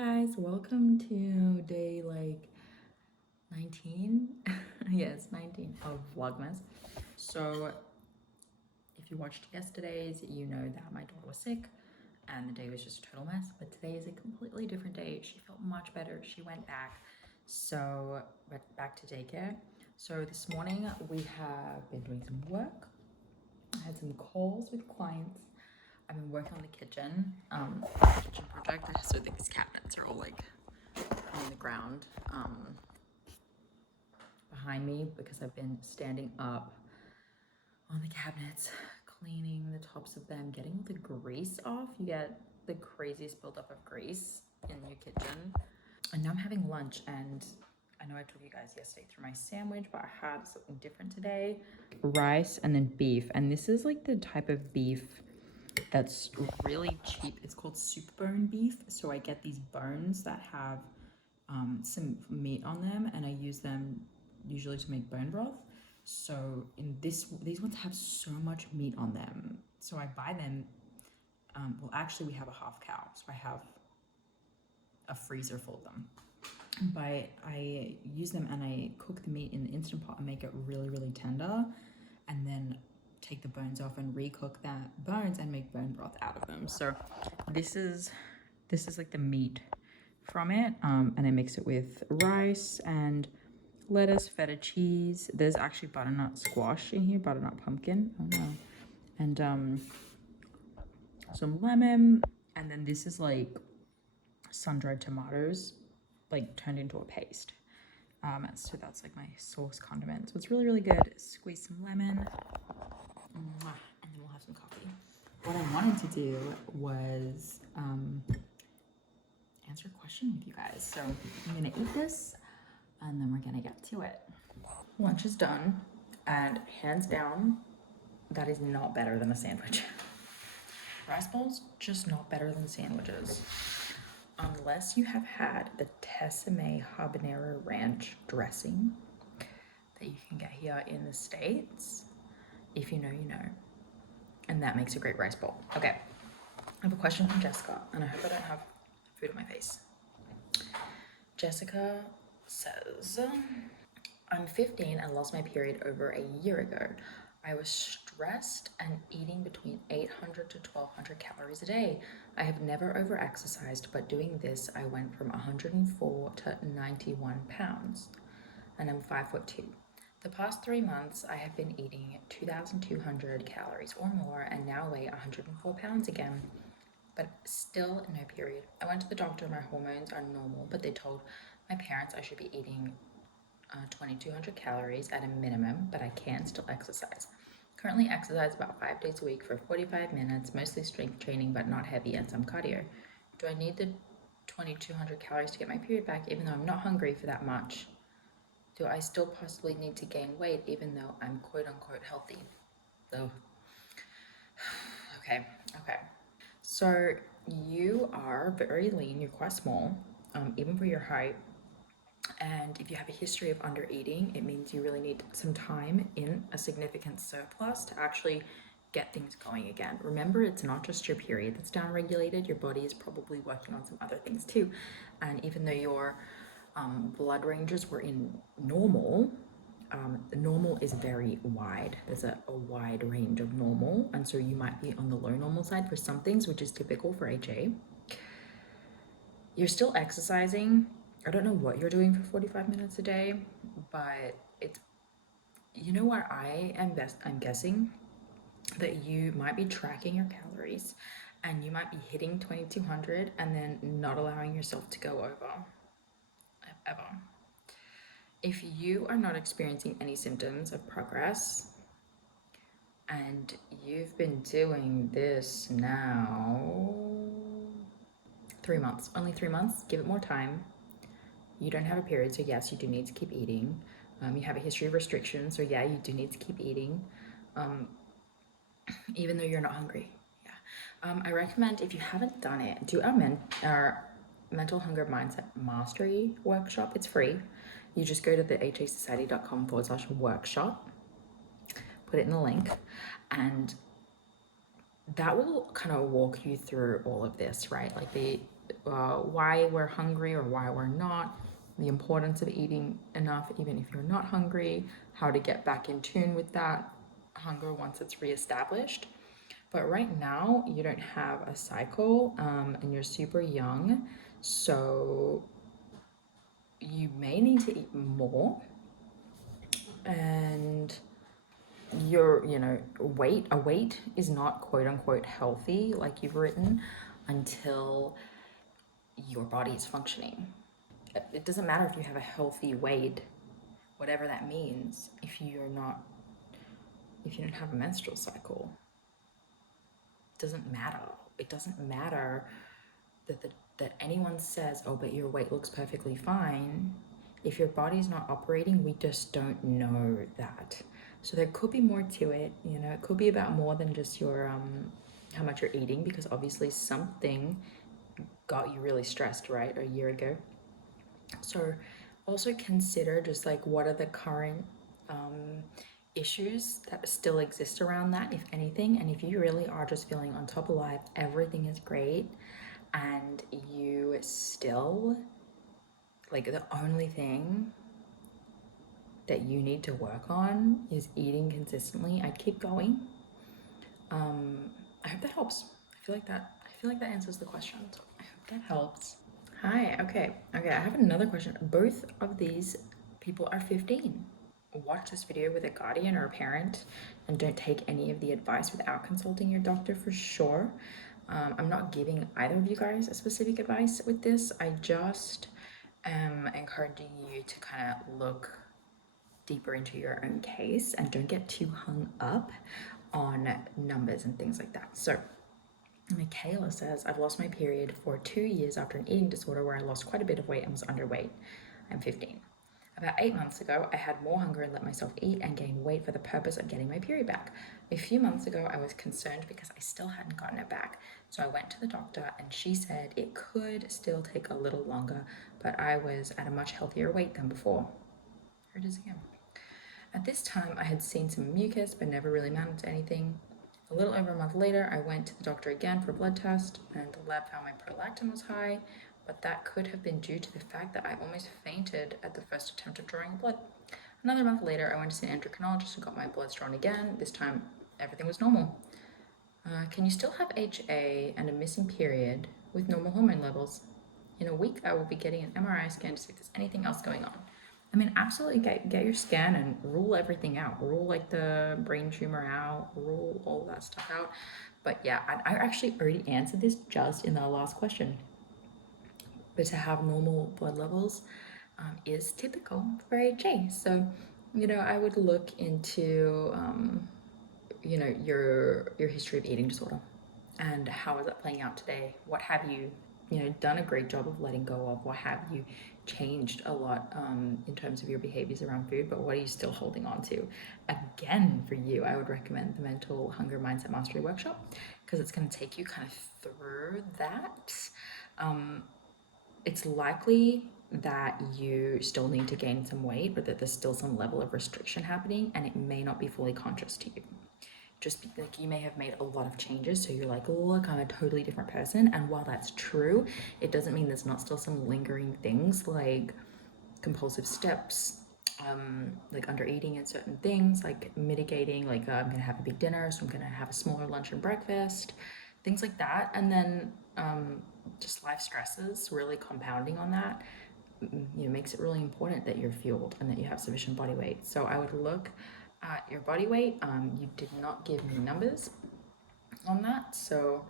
guys, welcome to day 19. Yes, 19 of Vlogmas. So if you watched yesterday's, you know that my daughter was sick and the day was just a total mess, but today is a completely different day. She felt much better. She went back. So back to daycare. So this morning we have been doing some work. I had some calls with clients. I've been working on the kitchen project. So these cabinets are all like on the ground behind me because I've been standing up on the cabinets, cleaning the tops of them, getting the grease off. You get the craziest buildup of grease in your kitchen. And now I'm having lunch, and I know I told you guys yesterday through my sandwich, but I had something different today. Rice and then beef. And this is like the type of beef that's really cheap. It's called soup bone beef. So I get these bones that have some meat on them, and I use them usually to make bone broth. So in these ones have so much meat on them. So I buy them. Well, actually, we have a half cow, so I have a freezer full of them. But I use them and I cook the meat in the Instant Pot and make it really, really tender, and then take the bones off and recook that bones and make bone broth out of them. So this is like the meat from it, and I mix it with rice and lettuce, feta cheese. There's actually butternut squash in here, butternut pumpkin. Oh no. And some lemon, and then this is like sun-dried tomatoes, like turned into a paste. So that's like my sauce condiment. So it's really, really good. Squeeze some lemon, and then we'll have some coffee. What I wanted to do was answer a question with you guys. So I'm gonna eat this and then we're gonna get to it. Lunch is done, and hands down, that is not better than a sandwich. Rice bowls, just not better than sandwiches. Unless you have had the Tessemae habanero ranch dressing that you can get here in the States. If you know, you know. And that makes a great rice bowl. Okay, I have a question from Jessica, and I hope I don't have food on my face. Jessica says, I'm 15 and lost my period over a year ago. I was stressed and eating between 800 to 1200 calories a day. I have never over-exercised, but doing this, I went from 104 to 91 pounds, and I'm 5'2". The past 3 months, I have been eating 2,200 calories or more and now weigh 104 pounds again, but still no period. I went to the doctor, my hormones are normal, but they told my parents I should be eating 2,200 calories at a minimum, but I can still exercise. Currently exercise about 5 days a week for 45 minutes, mostly strength training, but not heavy, and some cardio. Do I need the 2,200 calories to get my period back, even though I'm not hungry for that much? Do I still possibly need to gain weight, even though I'm quote-unquote healthy? Ugh. Okay. So you are very lean, you're quite small, even for your height. And if you have a history of under eating, it means you really need some time in a significant surplus to actually get things going again. Remember, it's not just your period that's downregulated. Your body is probably working on some other things too. And even though your blood ranges were in normal, normal is very wide. There's a wide range of normal, and so you might be on the low normal side for some things, which is typical for HA. You're still exercising. I don't know what you're doing for 45 minutes a day, but it's, you know what, I'm guessing that you might be tracking your calories and you might be hitting 2,200 and then not allowing yourself to go over ever. If you are not experiencing any symptoms of progress and you've been doing this now 3 months, only 3 months, give it more time. You don't have a period, so yes, you do need to keep eating. You have a history of restriction, so yeah, you do need to keep eating, even though you're not hungry. Yeah. I recommend, if you haven't done it, do our Mental Hunger Mindset Mastery workshop. It's free. You just go to the hasociety.com/workshop, put it in the link, and that will kind of walk you through all of this, right? Like the why we're hungry or why we're not, the importance of eating enough even if you're not hungry, how to get back in tune with that hunger once it's reestablished. But right now, you don't have a cycle, and you're super young, so you may need to eat more. And a weight is not quote unquote healthy, like you've written, until your body is functioning. It doesn't matter if you have a healthy weight, whatever that means, if you don't have a menstrual cycle. It doesn't matter. It doesn't matter that anyone says, oh, but your weight looks perfectly fine. If your body's not operating, we just don't know that. So there could be more to it. It could be about more than just your how much you're eating, because obviously something got you really stressed, right, a year ago. So also consider just like what are the current issues that still exist around that, if anything. And if you really are just feeling on top of life, everything is great, and you still, like, the only thing that you need to work on is eating consistently, I'd keep going. I hope that helps. I feel like that answers the question, so I hope that helps. Hi. Okay, I have another question. Both of these people are 15. Watch this video with a guardian or a parent, and don't take any of the advice without consulting your doctor for sure. I'm not giving either of you guys a specific advice with this. I just am encouraging you to kind of look deeper into your own case and don't get too hung up on numbers and things like that. So Michaela says, I've lost my period for 2 years after an eating disorder where I lost quite a bit of weight and was underweight. I'm 15. About 8 months ago, I had more hunger and let myself eat and gain weight for the purpose of getting my period back. A few months ago, I was concerned because I still hadn't gotten it back. So I went to the doctor and she said it could still take a little longer, but I was at a much healthier weight than before. Here it is again. At this time, I had seen some mucus, but never really amounted to anything. A little over a month later, I went to the doctor again for a blood test, and the lab found my prolactin was high, but that could have been due to the fact that I almost fainted at the first attempt at drawing blood. Another month later, I went to see an endocrinologist and got my blood drawn again. This time, everything was normal. Can you still have HA and a missing period with normal hormone levels? In a week, I will be getting an MRI scan to see if there's anything else going on. I mean, absolutely get your scan and rule everything out. Rule like the brain tumor out, rule all that stuff out. But yeah, I actually already answered this just in the last question. But to have normal blood levels is typical for HA. So, I would look into, your history of eating disorder and how is it playing out today? What have you done a great job of letting go of? What have you changed a lot in terms of your behaviors around food, but what are you still holding on to? Again, for you, I would recommend the Mental Hunger Mindset Mastery Workshop, because it's going to take you kind of through that. It's likely that you still need to gain some weight, but that there's still some level of restriction happening, and it may not be fully conscious to you. Just like you may have made a lot of changes, so you're like, look, I'm a totally different person. And while that's true, it doesn't mean there's not still some lingering things like compulsive steps, like under eating in certain things, like mitigating, like I'm gonna have a big dinner, so I'm gonna have a smaller lunch and breakfast, things like that. And then just life stresses really compounding on that, makes it really important that you're fueled and that you have sufficient body weight. So I would look at your body weight. You did not give me numbers on that, so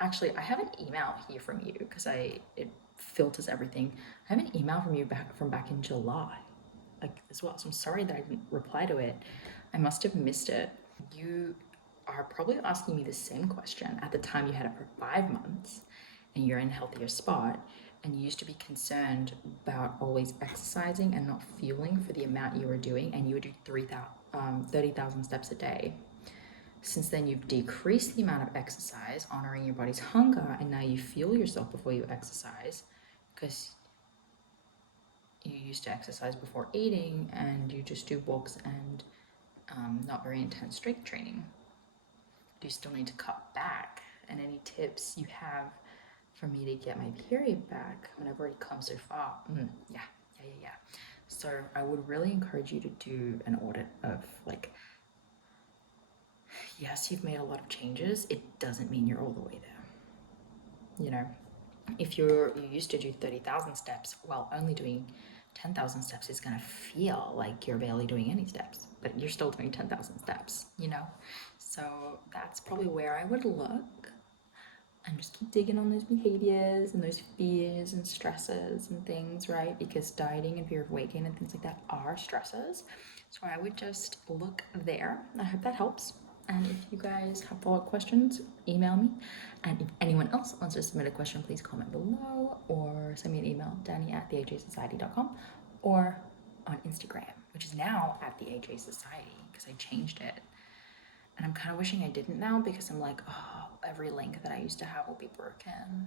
actually I have an email here from you because it filters everything. I have an email from you back in July, like, as well. So I'm sorry that I didn't reply to it. I must have missed it. You are probably asking me the same question. At the time, you had it for 5 months, and you're in a healthier spot. And you used to be concerned about always exercising and not fueling for the amount you were doing, and you would do 30,000 steps a day. Since then, you've decreased the amount of exercise, honoring your body's hunger, and now you fuel yourself before you exercise, because you used to exercise before eating, and you just do walks and not very intense strength training. Do you still need to cut back? And any tips you have for me to get my period back when I've already come so far. Yeah. So I would really encourage you to do an audit of like, yes, you've made a lot of changes. It doesn't mean you're all the way there. You know, if you used to do 30,000 steps, well, only doing 10,000 steps is going to feel like you're barely doing any steps, but you're still doing 10,000 steps, you know? So that's probably where I would look, and just keep digging on those behaviors and those fears and stresses and things, right? Because dieting and fear of weight gain and things like that are stressors. So I would just look there. I hope that helps. And if you guys have follow-up questions, email me. And if anyone else wants to submit a question, please comment below or send me an email, danny@theajsociety.com, or on Instagram, which is now @theaj society because I changed it. And I'm kind of wishing I didn't now, because I'm like, oh, every link that I used to have will be broken.